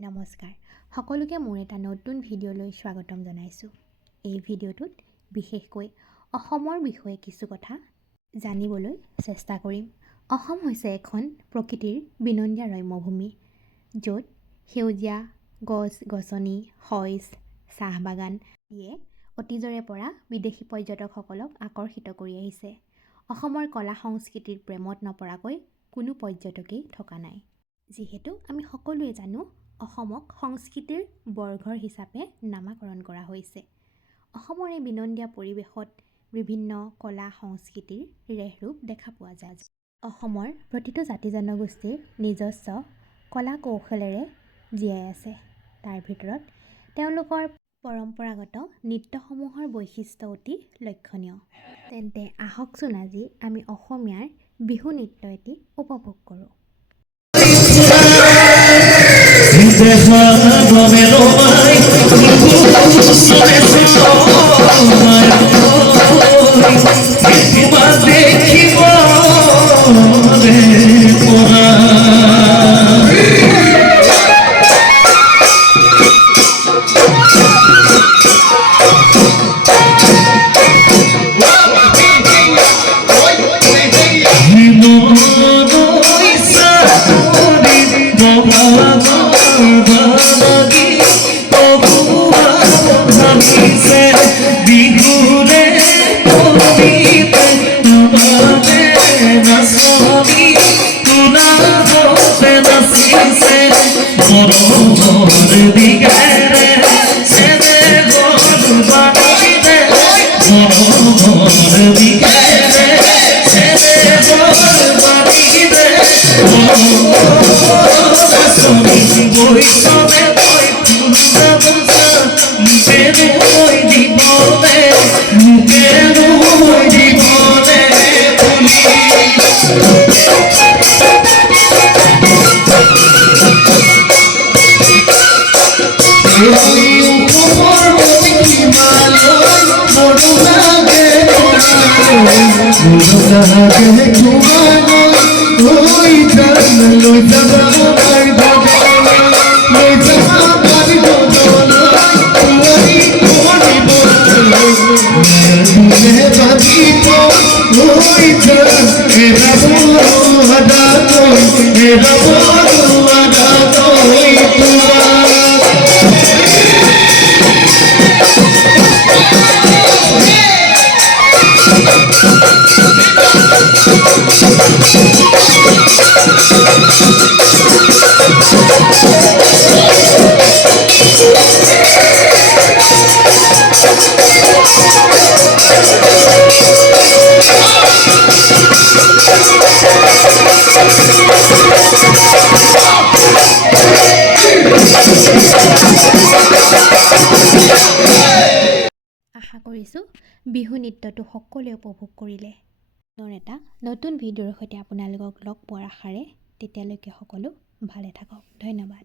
নমস্কাৰ সকলোকে মোৰ এটা নতুন ভিডিঅ'লৈ স্বাগতম জনাইছোঁ। এই ভিডিঅ'টোত বিশেষকৈ অসমৰ বিষয়ে কিছু কথা জানিবলৈ চেষ্টা কৰিম। অসম হৈছে এখন প্ৰকৃতিৰ বিনন্দীয়া ৰম্যভূমি, য'ত সেউজীয়া গছ-গছনি, শইচ, চাহ বাগান ইয়ে অতীজৰে পৰা বিদেশী পৰ্যটকসকলক আকৰ্ষিত কৰি আহিছে। অসমৰ কলা সংস্কৃতিৰ প্ৰেমত নপৰাকৈ কোনো পৰ্যটকেই থকা নাই। যিহেতু আমি সকলোৱে জানো অসমক সংস্কৃতিৰ বৰঘৰ হিচাপে নামাকৰণ কৰা হৈছে। অসমৰ এই বিনন্দীয়া পৰিৱেশত বিভিন্ন কলা সংস্কৃতিৰ ৰেহৰূপ দেখা পোৱা যায়। অসমৰ প্ৰতিটো জাতি জনগোষ্ঠীৰ নিজস্ব কলা কৌশলেৰে জীয়াই আছে। তাৰ ভিতৰত তেওঁলোকৰ পৰম্পৰাগত নৃত্যসমূহৰ বৈশিষ্ট্য অতি লক্ষণীয়। তেন্তে আহকচোন আজি আমি অসমীয়াৰ বিহু নৃত্য এটি উপভোগ কৰোঁ। আশা কৰিছোঁ বিহু নৃত্যটো সকলোৱে উপভোগ কৰিলে। এটা নতুন ভিডিঅ'ৰ সৈতে আপোনালোকক লগ পোৱাৰ আশাৰে তেতিয়ালৈকে সকলো ভালে থাকক। ধন্যবাদ।